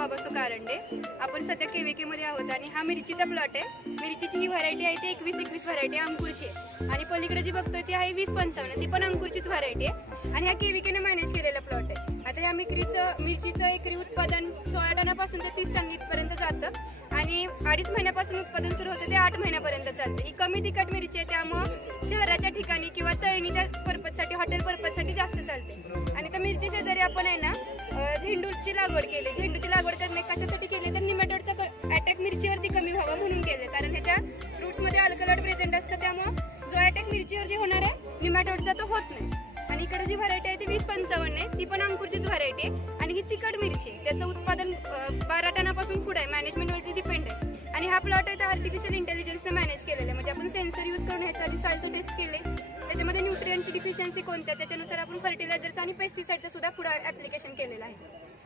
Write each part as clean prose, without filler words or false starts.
बाबासो कारंडे. आपण सध्या केवीके मध्ये आहोत आणि हा मिरचीचा प्लॉट आहे. मिरचीची ही व्हरायटी आहे ती 21 व्हरायटी अंकुरची आहे आणि पलीकडे जी बघतोय ती आहे 2055, ती पण अंकुरचीच व्हरायटी आहे आणि ह्या केवीकेने मॅनेज केलेला प्लॉट आहे. आता ह्या मिरचीचं एकरी उत्पादन 16 टनापासून ते 30 टन इथपर्यंत जातं आणि 2.5 महिन्यापासून उत्पादन सुरू होतं ते 8 महिन्यापर्यंत चालतं. ही कमी तिखट मिरची आहे, त्यामुळं शहराच्या ठिकाणी किंवा तळणीच्या पर्पजसाठी, हॉटेल पर्पजसाठी जास्त चालते. आणि त्या मिरची शेजारी आपण आहे ना झेंडूची लागवड केली. झेंडूची लागवड करणे कशासाठी केली तर निमॅटोडचा अटॅक मिरचीवरती कमी व्हावा म्हणून केले, कारण ह्याच्या फ्रुट्समध्ये अल्कलॉइड प्रेझेंट असतं, त्यामुळे जो अटॅक मिरचीवरती होणार आहे निमॅटोडचा तो होत नाही. आणि इकडे जी व्हरायटी आहे ती 2055 आहे, ती पण अंकुरचीच व्हरायटी आहे आणि ही तिखट मिरची आहे. त्याचं उत्पादन 12 टनापासून पुढे आहे, मॅनेजमेंटवरती डिपेंड आहे. आणि हा प्लॉट आहे तर आर्टिफिशियल इंटेलिजन्सने मॅनेज केलेला आहे. म्हणजे आपण सेन्सर यूज करून ह्याच्या आधी सॉइलचं टेस्ट केले, त्याच्यामध्ये न्यूट्रिएंटची डिफिशियन्सी कोणत्या, त्याच्यानुसार आपण फर्टिलायझरचं आणि पेस्टिसाइडचं सुद्धा पुढे ऍप्लिकेशन केलेलं आहे.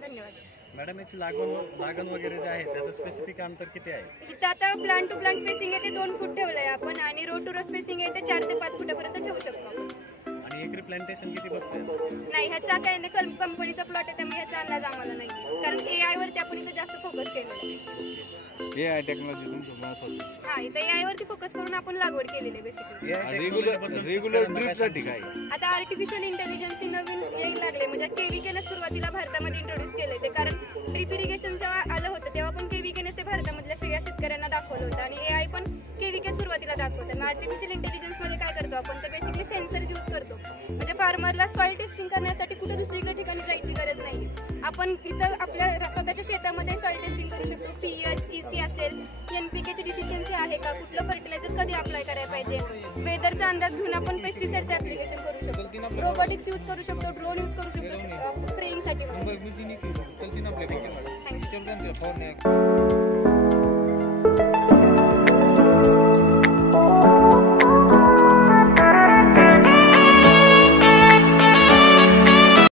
धन्यवाद. मॅडम, याची लागण वगैरे जे आहे त्याचं स्पेसिफिक अंतर किती आहे? इथं आता प्लांट टू प्लांट स्पेसिंग आहे ते 2 फूट ठेवलंय आपण आणि रो टू रो स्पेसिंग आहे ते 4 ते 5 फुटापर्यंत ठेवू शकतो. आणि एकरी प्लांटेशन किती बसते? नाही, ह्याचा काय नाही, कंपनीचा प्लॉट आहे त्यामुळे ह्याचा अंदाज आम्हाला नाही, कारण AI वरती आपण इथं जास्त फोकस केलेला आहे. AI टेक्नॉलॉजी तुमचं महत्त्वाचं. हा, इथं AI वरती फोकस करून आपण लागवड केलेली आहे बेसिकली. रेग्युलर ड्रिपसाठी काय? आता आर्टिफिशियल इंटेलिजन्स नवीन येईल लागले, म्हणजे केवीकेने सुरुवातीला भारतामध्ये इंट्रोड्यूस केले ते, कारण ड्रिप इरिगेशन जेव्हा आलं होतं तेव्हा पण केवीकेने ते भारतामधल्या सगळ्या शेतकऱ्यांना दाखवलं होतं आणि AI पण केवीके सुरुवातीला दाखवतं. आर्टिफिशियल इंटेलिजन्स मध्ये काय करतो आपण तर बेसिकली सेन्सर्स यूज करतो. म्हणजे फार्मरला सॉइल टेस्टिंग करण्यासाठी कुठे दुसरीकडे ठिकाणी जायची गरज नाही. आपण इथं आपल्या स्वतःच्या शेतामध्ये सॉइल टेस्टिंग करू शकतो. pH, EC असेल, NPK ची डिफिशियन्सी आहे का, कुठलं फर्टिलायझर कधी अप्लाय करायला पाहिजे, वेदरचा अंदाज घेऊन आपण पेस्टिसाइडचं ऍप्लिकेशन करू शकतो. रोबोटिक्स यूज करू शकतो, ड्रोन यूज करू शकतो स्प्रेइंग साठी. थँक्यू.